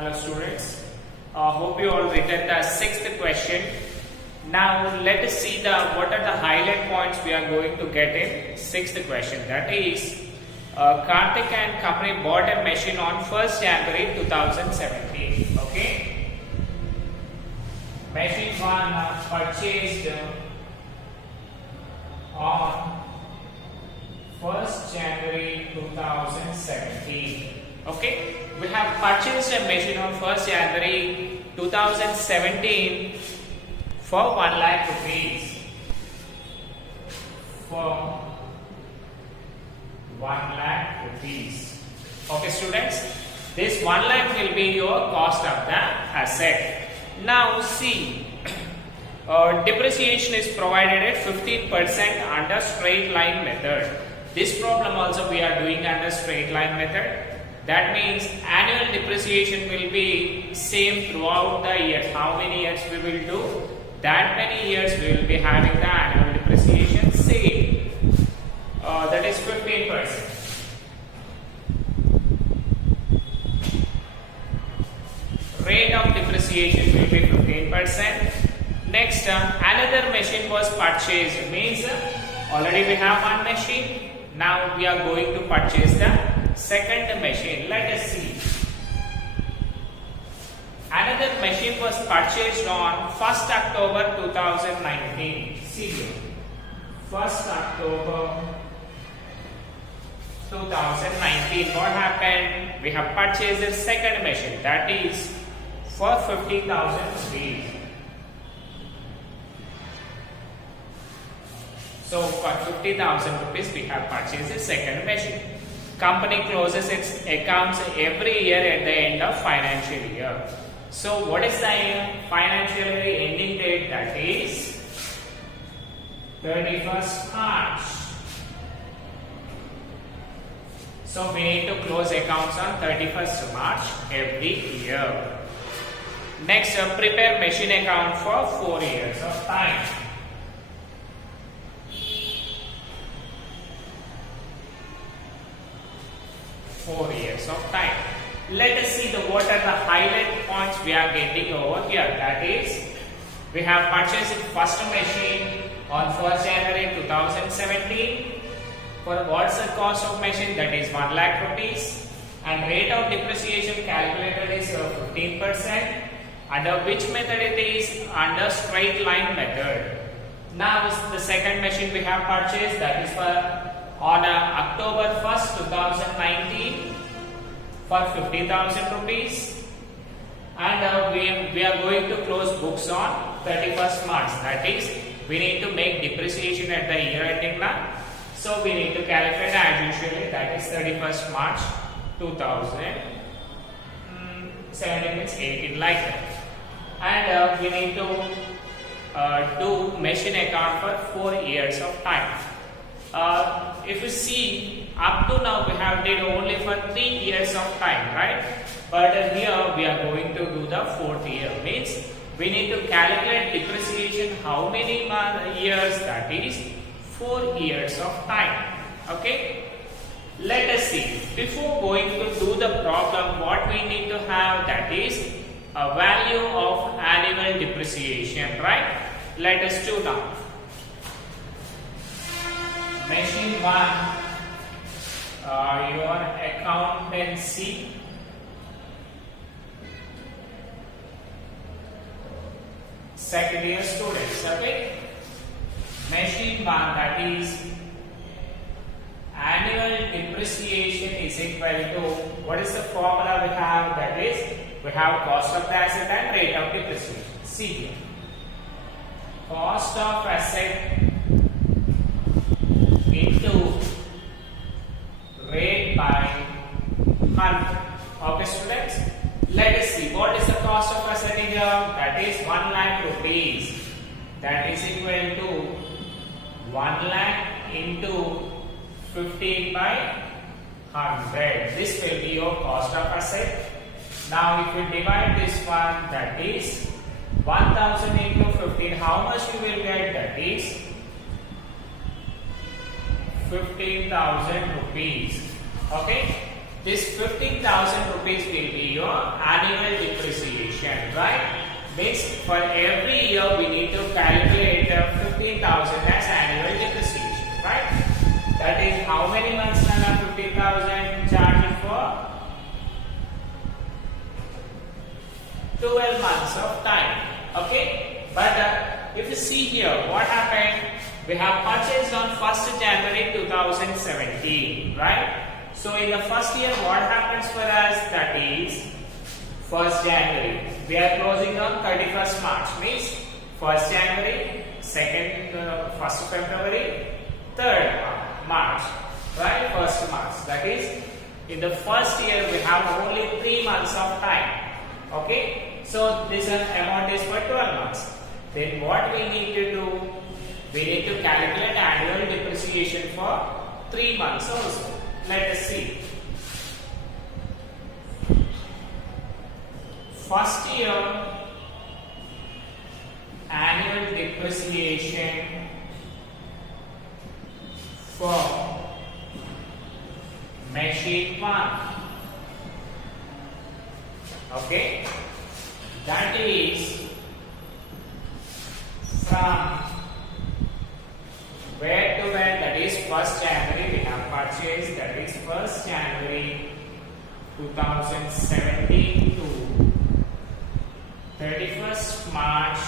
Hello students, hope you all written the sixth question. Now let us see what are the highlight points we are going to get in sixth question. That is, Karthik and company bought a machine on 1st January 2017. Okay, machine one purchased on 1st January 2017. Okay, we have purchased a machine on 1st January 2017 for 1 lakh rupees. For 1 lakh rupees. Okay, students, this 1 lakh will be your cost of the asset. Now, see, depreciation is provided at 15% under straight line method. This problem also we are doing under straight line method. That means annual depreciation will be same throughout the year. How many years we will do? That many years we will be having the annual depreciation same. That is 15%. Rate of depreciation will be 15%. Next, another machine was purchased. Means already we have one machine. Now we are going to purchase the second machine. Let us see. Another machine was purchased on 1st October 2019. See here. 1st October 2019. What happened? We have purchased the second machine. That is for 50,000 rupees. So for 50,000 rupees we have purchased the second machine. Company closes its accounts every year at the end of financial year. So what is the financial year ending date? That is 31st March. So we need to close accounts on 31st March every year. Next, prepare machine account for 4 years of time. Let us see what are the highlight points we are getting over here. That is, we have purchased first machine on 1st January 2017 for what's the cost of machine? That is 1 lakh rupees, and rate of depreciation calculated is 15%. Under which method it is? Under straight line method. Now the second machine we have purchased, that is on October 1st 2019 for 50,000 rupees, and we are going to close books on 31st March. That is, we need to make depreciation at the year ending now. So we need to calculate as usually, that is 31st March 2017 means 18 like that. And we need to do machine account for 4 years of time. If you see, up to now we have did only for 3 years of time, right? But here we are going to do the 4th year. Means we need to calculate depreciation how many years? That is 4 years of time. Okay? Let us see. Before going to do the problem, what we need to have, that is a value of annual depreciation, right? Let us do now. Machine 1, your accountancy second year students. Okay, machine 1, that is annual depreciation is equal to, what is the formula we have? That is, we have cost of the asset and rate of depreciation. See here, cost of asset into rate by 100. Okay, students, let us see what is the cost of asset here. That is 1 lakh rupees. That is equal to 1 lakh into 15 by 100. This will be your cost of asset. Now if you divide this one, that is 1000 into 15. How much you will get? That is 15,000 rupees. Okay, this 15,000 rupees will be your annual depreciation, right? Means for every year we need to calculate 15,000 as annual depreciation, right? That is how many months are 15,000 charged for? 12 months of time. Okay, but if you see here, what happened? We have purchased on 1st January 2017, right? So in the first year, what happens for us? That is 1st January. We are closing on 31st March. Means 1st January, 1st February, 3rd March, right? 1st March. That is, in the first year, we have only 3 months of time. Okay, so this amount is for 12 months. Then what we need to do? We need to calculate annual depreciation for 3 months also. Let us see. First year annual depreciation for machine 1. Okay, that is from where to where? That is 1st January we have purchased, that is 1st January 2017 to 31st March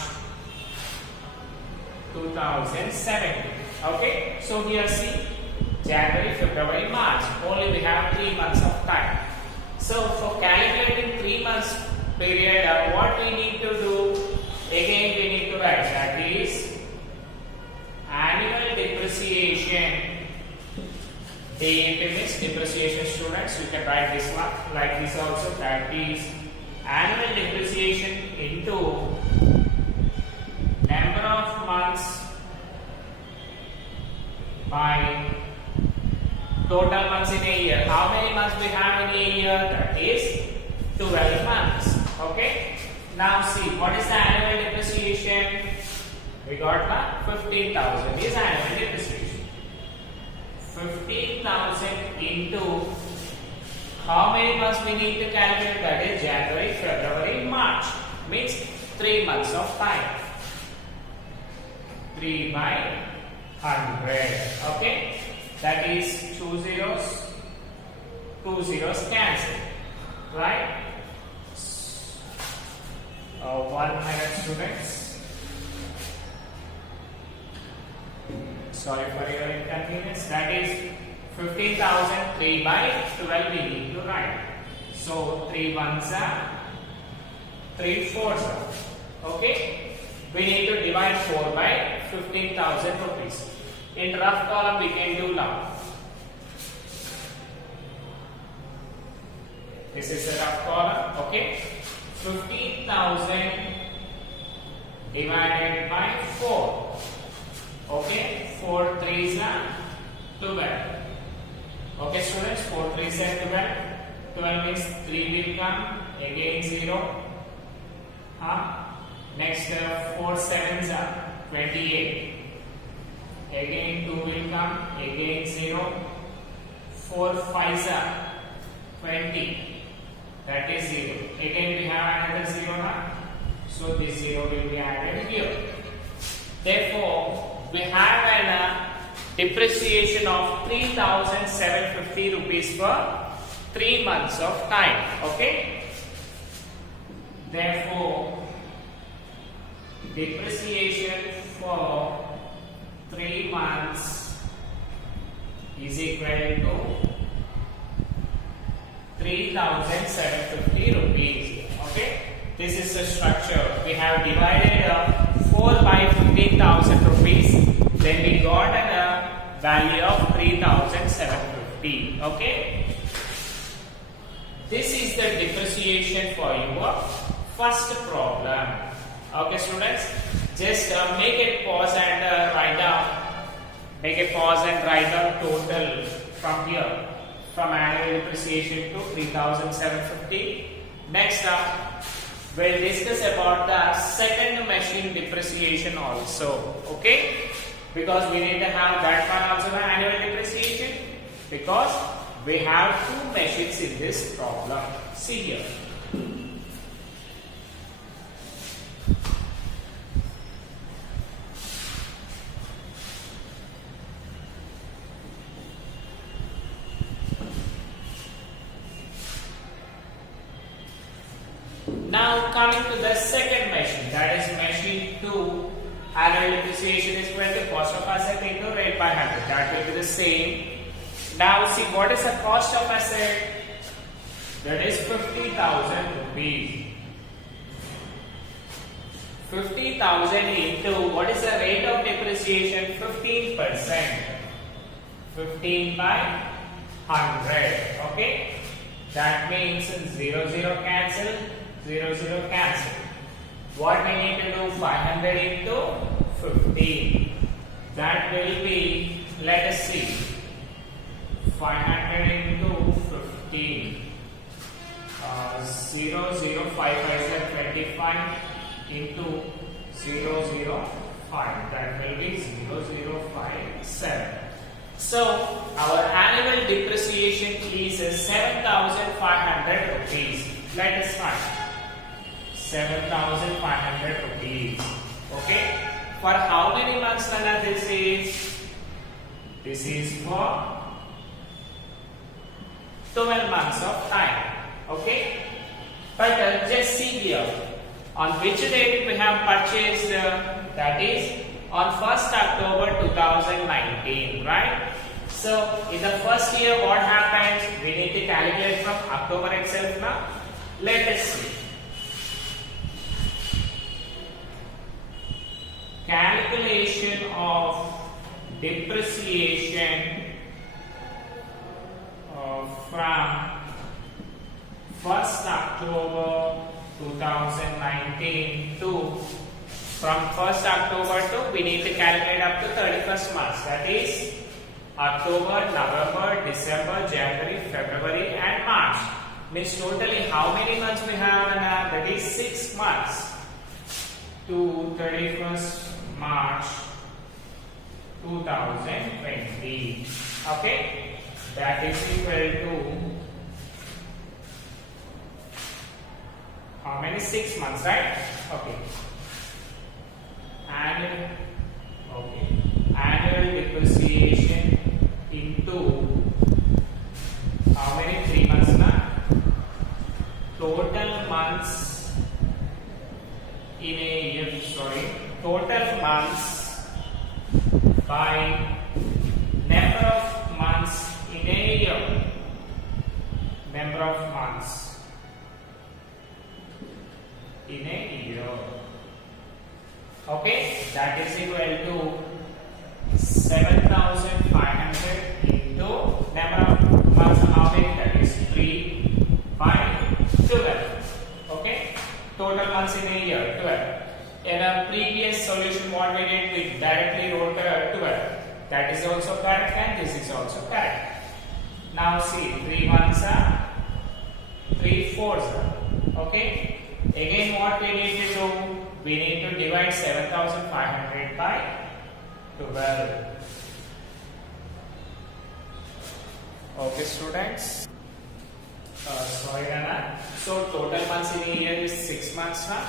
2017. Okay, so here see January, February, March, only we have 3 months of time. So for calculating 3 months period, what we need to do? Again we need to write, that is annual depreciation. DAP means depreciation, students. You can write this one like this also. That is annual depreciation into number of months by total months in a year. How many months we have in a year? That is 12 months. Okay. Now see, what is the annual depreciation? We got the 15,000 is annual depreciation. 15,000 into how many months we need to calculate? That is January, February, March. Means 3 months of time. 3 by 100. Okay. That is 2 zeros. 2 zeros cancel. Right? 1 minute, students. Sorry for your inconvenience. That is 15,000 3 by 12 we need to write. So 3 ones are 3 fours are. Okay. We need to divide 4 by 15,000 rupees. In rough column we can do now. This is the rough column. Okay. 15,000 divided by 4. Okay. 4 3s are 12. Okay, students. 4 3s are 12. 12 means 3 will come. Again 0. Next 4 7s are 28. Again 2 will come. Again 0. 4 5s are 20. That is 0. Again we have another 0 now. So this 0 will be added here. Therefore, we have a depreciation of 3,750 rupees for 3 months of time. Okay. Therefore, depreciation for 3 months is equal to 3,750 rupees. Okay. This is the structure. We have divided 4 by 15,000 rupees. Then we got a value of 3,750. Okay. This is the depreciation for your first problem. Okay, students. Just make a pause and write down. Make a pause and write down total from here. From annual depreciation to 3,750. Next up, we'll discuss about the second machine depreciation also. Okay? Because we need to have that one also the annual depreciation. Because we have two machines in this problem. See here. Now coming to the second machine, that is machine 2. Annual depreciation is equal to cost of asset into rate by 100. That will be the same. Now see, what is the cost of asset? That is 50,000 rupees. 50,000 into what is the rate of depreciation? 15%. 15 by 100. Okay. That means 0 0 cancel. 0 0 cancel. What we need to do? 500 into 15. That will be, let us see, 500 into 15. 0 0 5 is 25 into 0 0 5. That will be 0 0 5 7. So our annual depreciation is 7,500 rupees. Let us find 7,500 rupees. Okay. For how many months this is? This is for 12 months of time. Okay. But just see here. On which date we have purchased? That is on 1st October 2019. Right. So in the first year, what happens? We need to calculate from October itself now. Let us see. Calculation of depreciation from 1st October 2019 to from 1st October to we need to calculate up to 31st March. That is October, November, December, January, February and March. Means totally how many months we have? That is 6 months to 31st March 2020. Okay, that is equal to how many? 6 months, right? Okay. Annual depreciation into how many? 3 months now. Total months in a year. Total months by number of months in a year. Number of months in a year. Okay, that is equal to 7,500 into number of months. How many? That is 3 by 12. Okay, total months in a year 12. In a previous solution, what we did, we directly wrote 12. That is also correct, and this is also correct. Now see, 3 1s are 3 4s are. Okay. Again, what we need to do? We need to divide 7,500 by 12. Okay, students. Sorry, Anna. So total months in a year is 6 months, huh?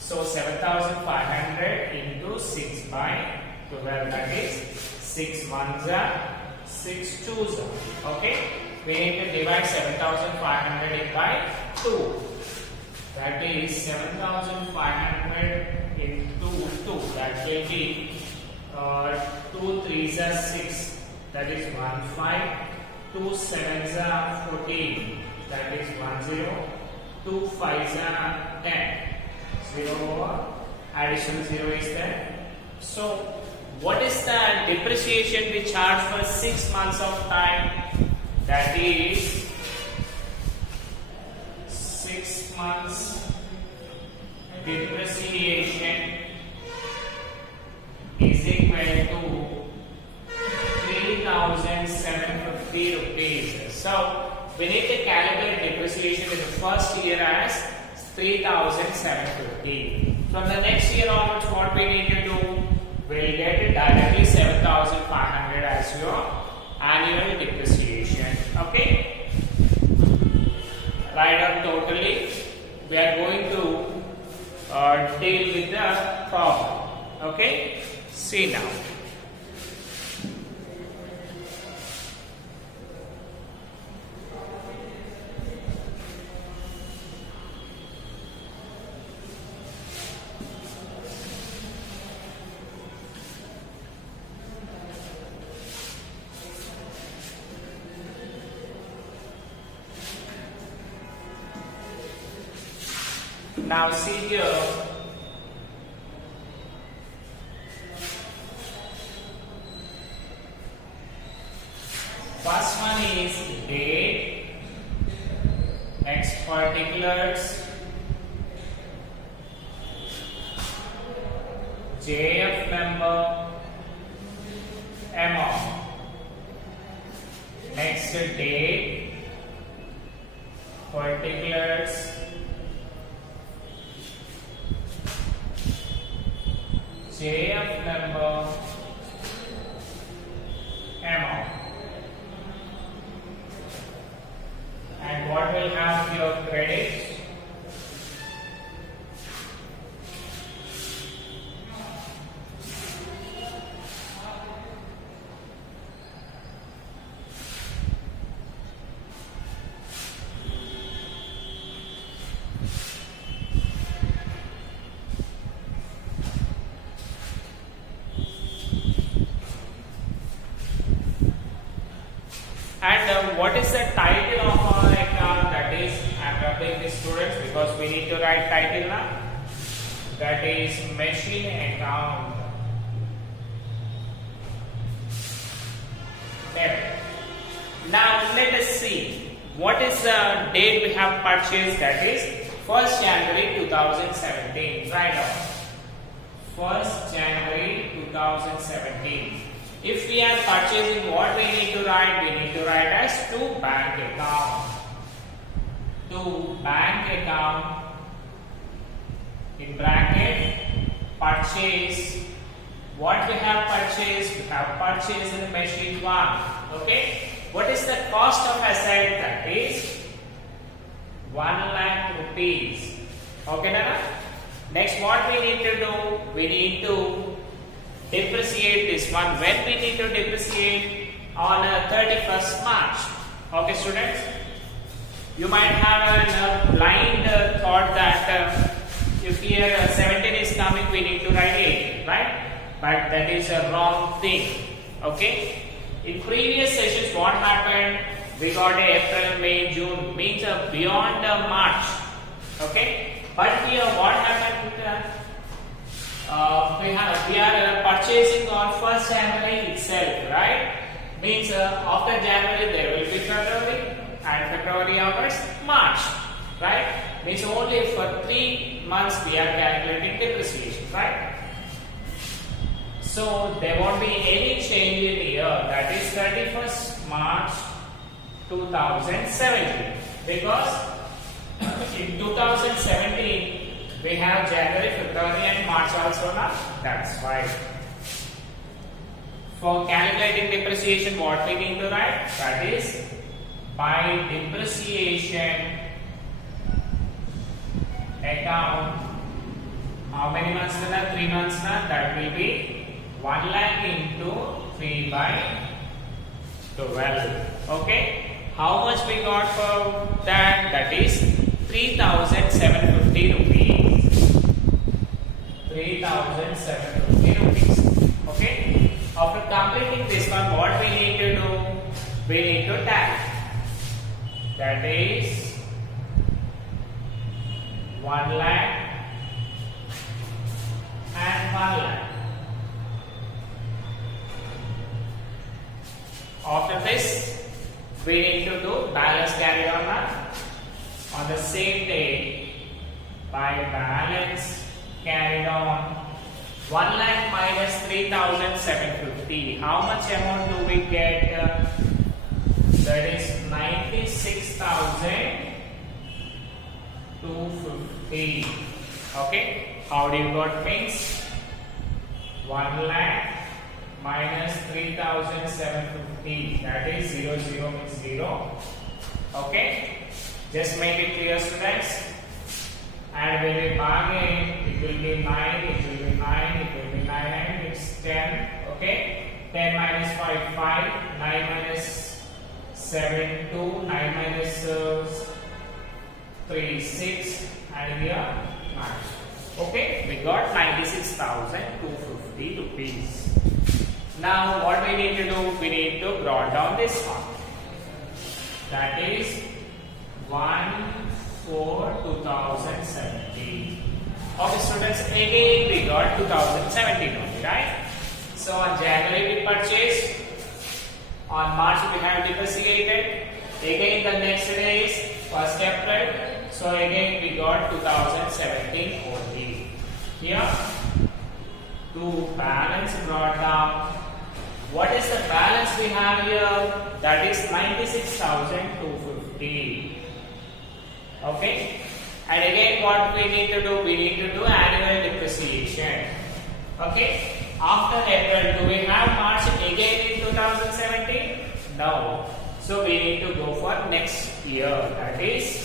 So 7,500 into 6 by 12. That is 6 1s are 6 2s are. Okay. We need to divide 7,500 by 2. That is 7,500 into 2. That will be 2 3s are 6. That is 1 5. 2 7s are 14. That is 1 0. 2 5s are 10. 0 over additional 0 is there. So what is the depreciation we charge for 6 months of time? That is 6 months depreciation is equal to 3,750 rupees. So we need to calculate depreciation in the first year as 3,750. From the next year onwards, what we need to do? We'll get directly 7,500 as your annual depreciation. Okay, write down totally. We are going to deal with the problem. Okay, see now. Now see here, first one is date, next particulars, JF number, amount, next date, particulars, JF number, amount, and what will have your credit? And what is the title of our account? That is, I am rubbing the students because we need to write title now. That is machine account. There. Now let us see what is the date we have purchased. That is 1st January 2017. Write down 1st January 2017. If we are purchasing, what we need to write? We need to write as to bank account. To bank account, in bracket, purchase. What we have purchased? We have purchased in machine 1. Okay. What is the cost of asset? That is 1 lakh rupees. Okay, Nana? Next, what we need to do? We need to depreciate this one. When we need to depreciate? On 31st March. Okay, students? You might have a blind thought that if here 17 is coming, we need to write 8, right? But that is a wrong thing. Okay? In previous sessions, what happened? We got April, May, June, means beyond March. Okay? But here, what happened? We are purchasing on 1st January itself, right? Means after January there will be February, and February, August, March, right? Means only for 3 months we are calculating depreciation, right? So there won't be any change in year, that is 31st March 2017, because in 2017 we have January, February and March also now. That's why. For calculating depreciation, what we need to write? That is, by depreciation account, how many months now? 3 months now. That will be 1 lakh into 3 by 12. Okay. How much we got for that? That is 3,750 rupees. 3,750 rupees. Okay. After completing this one, what we need to do? We need to tag. That is 1 lakh and 1 lakh. After this, we need to do balance carry on the same day by balance carried on. 1 lakh minus 3,750. How much amount do we get? That is 96,250. Okay. How do you got means? 1 lakh minus 3750. That is 0, 0 means 0. Okay. Just make it clear, students. And when we bargain, it will be 9, it will be 9, it will be 9, and it's 10. Okay. 10 minus 5, 5. 9 minus 7, 2. 9 minus 3, 6. And here 9. Okay. We got 96,250 rupees. Now what we need to do? We need to brought down this one. That is 1/4/2017. Okay, students, again we got 2017 only, right? So on January we purchased, on March we have depreciated, again the next day is 1st April, so again we got 2017 only. Here, to balance brought down, what is the balance we have here? That is 96,250. Okay, and again what we need to do? We need to do annual depreciation. Okay, after April, do we have March again in 2017? No. So we need to go for next year, that is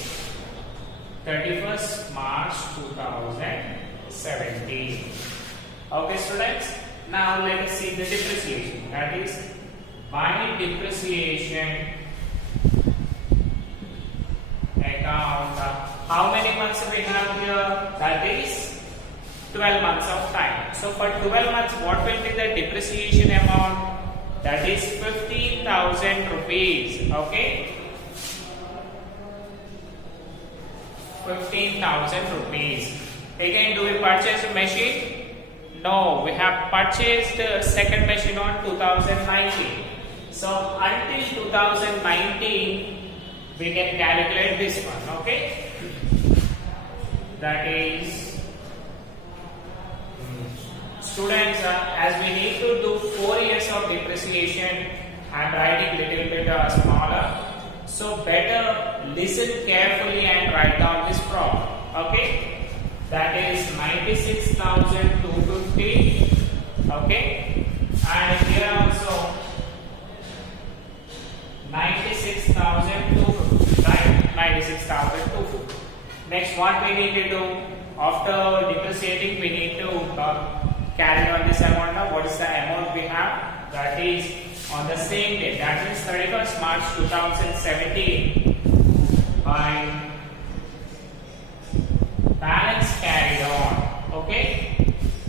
31st March 2017. Okay, students. Now let us see the depreciation. That is by depreciation account. How many months we have here? That is 12 months of time. So for 12 months, what will be the depreciation amount? That is 15,000 rupees. Okay, 15,000 rupees. Again, do we purchase a machine? No, we have purchased a second machine on 2019. So until 2019, we can calculate this one. Okay, that is, students, as we need to do 4 years of depreciation, I am writing little bit smaller. So better listen carefully and write down this problem. Okay. That is 96,250. Okay, and here also 96,250. Right, 96,250. Next, what we need to do after depreciating? We need to carry on this amount. Now, what is the amount we have? That is on the same day. That means 31st March 2017 by balance carried on. Okay,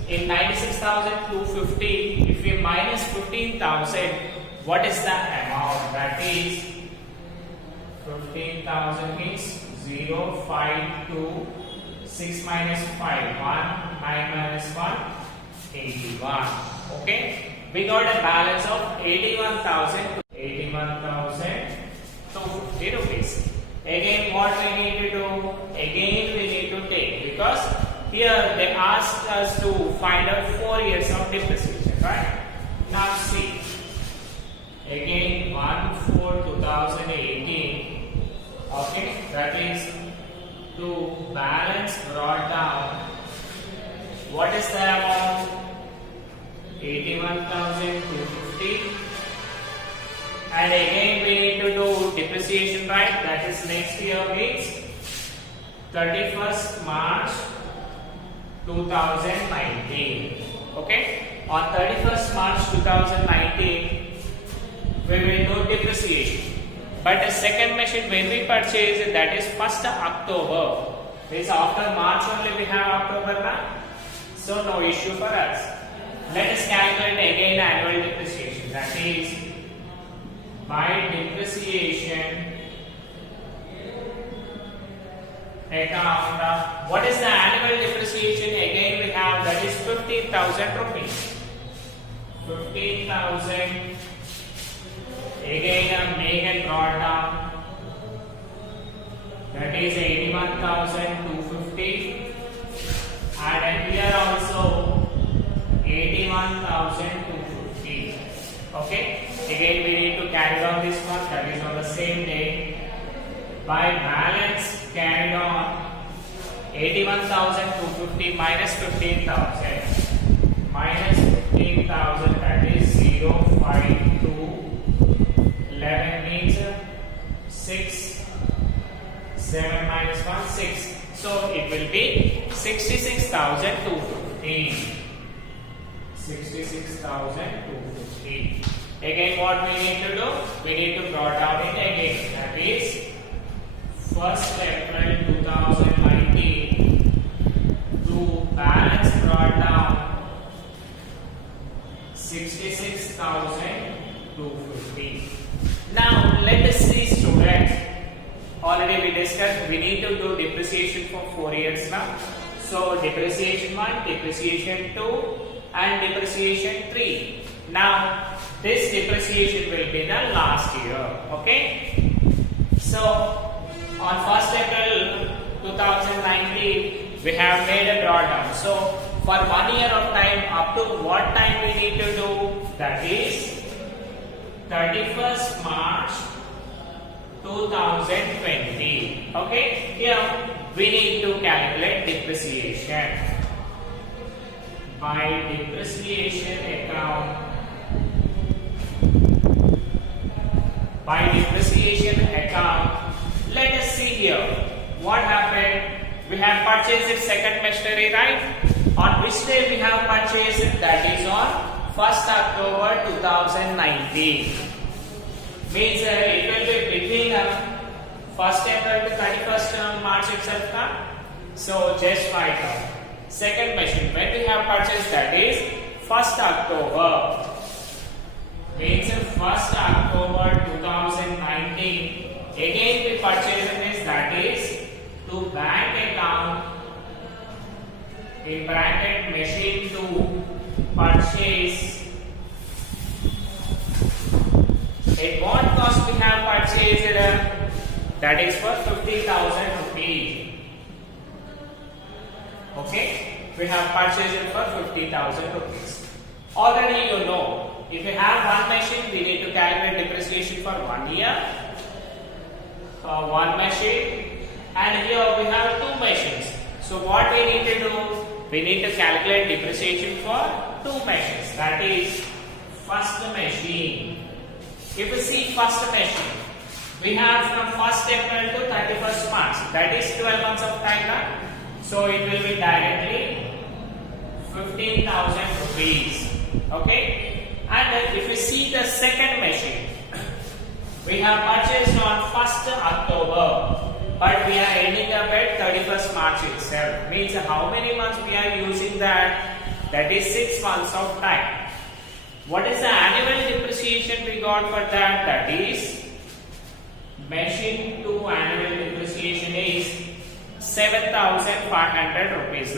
in 96,250, if we minus 15,000, what is the amount? That is 15,000 means 0, 5, 2, 6 minus 5, 1, 9 minus 1, 81. Okay, we got a balance of 81,250 rupees. Again, what we need to do? Again, we need to take, because here they asked us to find out 4 years of depreciation, right? Now see, again 1/4/2018. Okay, that is to balance brought down. What is the amount? 81,250. And again we need to do depreciation, right? That is next year means 31st March 2019. Okay, on 31st March 2019 we will do depreciation. But the second machine when we purchase it, that is 1st October. This after March only we have October now. So no issue for us. Let us calculate again annual depreciation. That is by depreciation account. What is the annual depreciation? Again we have, that is 15,000 rupees. 15,000. Again make it brought down. That is 81,250. And here also 81,250. Okay. Again we need to carry on this one. That is on the same day. By balance carried on, 81,250 minus 15,000. Minus 15,000, that is 0. 052 11 means 6 7 minus 1 6, so it will be 66,250. 66,250. Again, what we need to do? We need to plot out it again. That is 1st April 2019 to balance brought down 66,250. Now let us see, students. Already we discussed we need to do depreciation for 4 years now. So depreciation 1, depreciation 2 and depreciation 3. Now this depreciation will be the last year. Okay. So on 1st April 2019 we have made a drawdown. So for 1 year of time, up to what time we need to do? That is 31st March 2020. Okay, here we need to calculate depreciation. By depreciation account, let us see here what happened. We have purchased the second machinery, right? On which day we have purchased it? That is on 1st October 2019. Means it will be between 1st April to 31st March itself. So just write down. Second machine, when we have purchased, that is 1st October. Means 1st October 2019. Again we purchased this, that is to bank account in bracket machine to purchase. At what cost we have purchased it? That is for 50,000 rupees. Okay, we have purchased it for 50,000 rupees. Already you know, if you have one machine, we need to calculate depreciation for 1 year. One machine, and here we have two machines. So what we need to do? We need to calculate depreciation for two machines. That is first machine. If you see first machine, we have from 1st April to 31st March. That is 12 months of time. So it will be directly 15,000 rupees. Okay. And if you see the second machine, we have purchased on 1st October, but we are ending up at 31st March itself. Means how many months we are using that? That is 6 months of time. What is the annual depreciation we got for that? That is machine 2 annual depreciation is 7,500 rupees.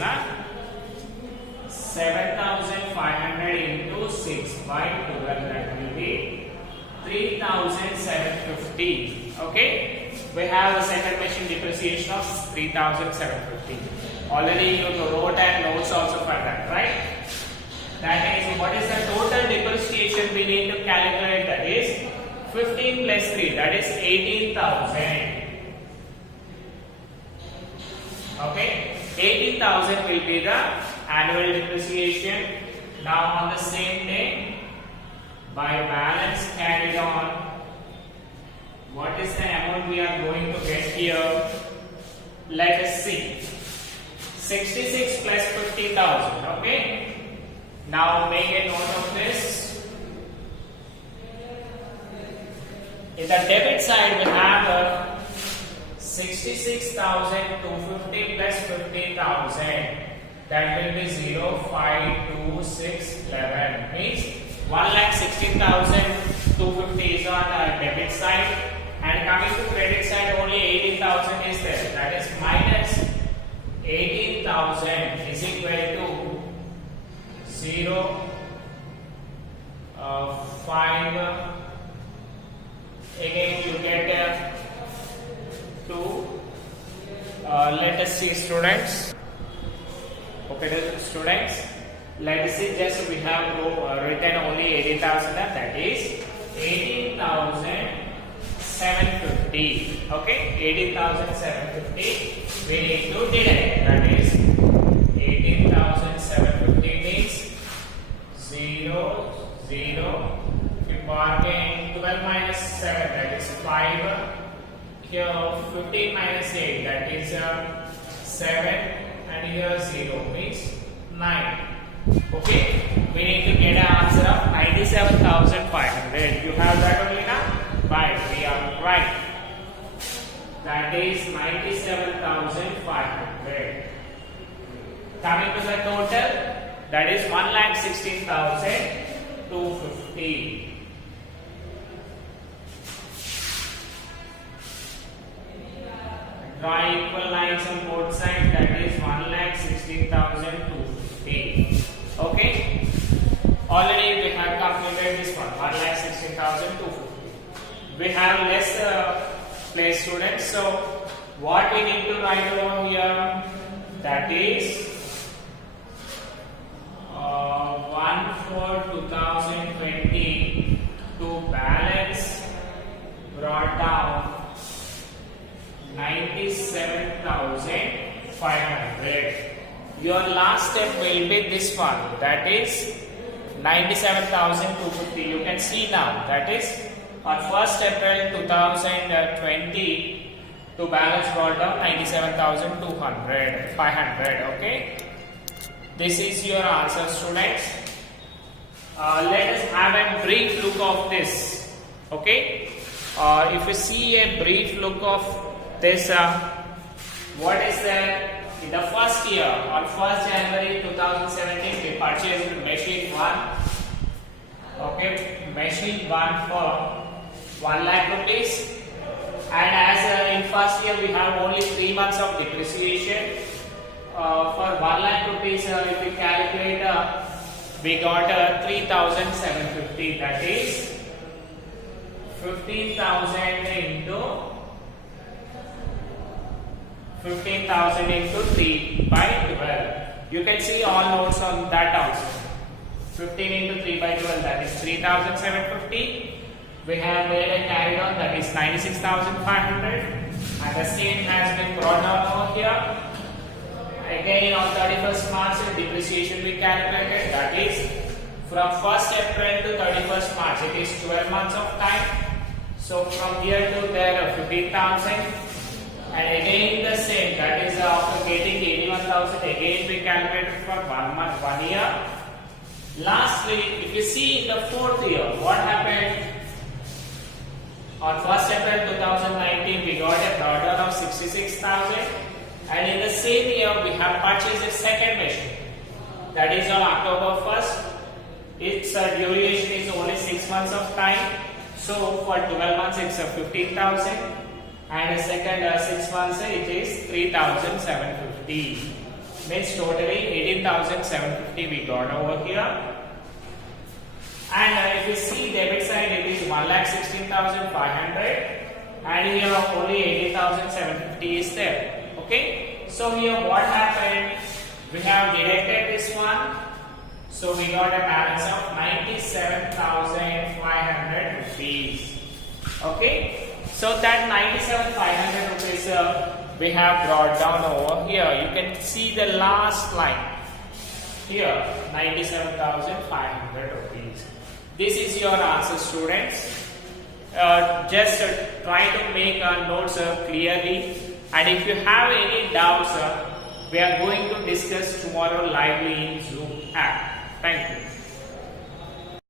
7,500 into 6 by 12, that will be 3,750. Okay, we have a second machine depreciation of 3,750. Already you wrote and notes also for that, right? That is, what is the total depreciation we need to calculate? That is 15 plus 3, that is 18,000. Okay, 18,000 will be the annual depreciation. Now on the same day, by balance carried on, what is the amount we are going to get here? Let us see. 66 plus 50,000. Okay. Now make a note of this. In the debit side, we have 66,250 plus 50,000. That will be 0,52611. Means 1,16,250 is on the debit side, and coming to credit side, only 18,000 is there. That is minus 18,000 is equal to 0,5. Again, you get 2. Let us see, students. Okay, students. Let us see. Just we have written only 18,000. That is 18,750. Okay, 18,750. We need to deduct. That is 18,750 means 0, 0. here 0 means 9. Okay, we need to get an answer of 97,500. You have that only now? Right, we are right. That is 97,500. Coming to the total, that is 1,16,250. Draw equal lines on both sides, that is 1,16,250. Okay, already we have completed this one, 1,16,250. We have less place students, so what we need to write over here, that is 1/4/2020 to balance brought down 97,500. Your last step will be this one, that is 97,250. You can see now, that is on 1st April 2020 to balance brought down 500. Okay, this is your answer, students. Let us have a brief look of this. Okay, if you see a brief look of this, what is there? In the first year, on 1st January 2017, we purchased machine 1. Okay, machine 1 for 1 lakh rupees. And as in first year, we have only 3 months of depreciation. For 1 lakh rupees, if we calculate, we got 3,750. That is 15,000 into 3 by 12. You can see all notes on that also. 15 into 3 by 12, that is 3,750. We have made a carried on, that is 96,500. And the same has been brought down over here. Again on 31st March, depreciation we calculated, that is from 1st April to 31st March. It is 12 months of time. So from here to there, 15,000. And again the same, that is after getting 81,000, again we calculated for 1 month, 1 year. Lastly, if you see in the 4th year, what happened? On 1st April 2019, we got a drawdown of 66,000. And in the same year, we have purchased a second machine. That is on October 1st. Its duration is only 6 months of time. So for 12 months, it's 15,000. And the second 6 months, it is 3,750. Means totally 18,750 we got over here. And if you see debit side, it is 1,16,500. And here only 18,750 is there. Okay. So here what happened? We have deducted this one. So we got a balance of 97,500 rupees. Okay. So that 97,500 rupees we have brought down over here. You can see the last line here, 97,500 rupees. This is your answer, students. Just try to make notes clearly. And if you have any doubts, we are going to discuss tomorrow lively in Zoom app. Thank you.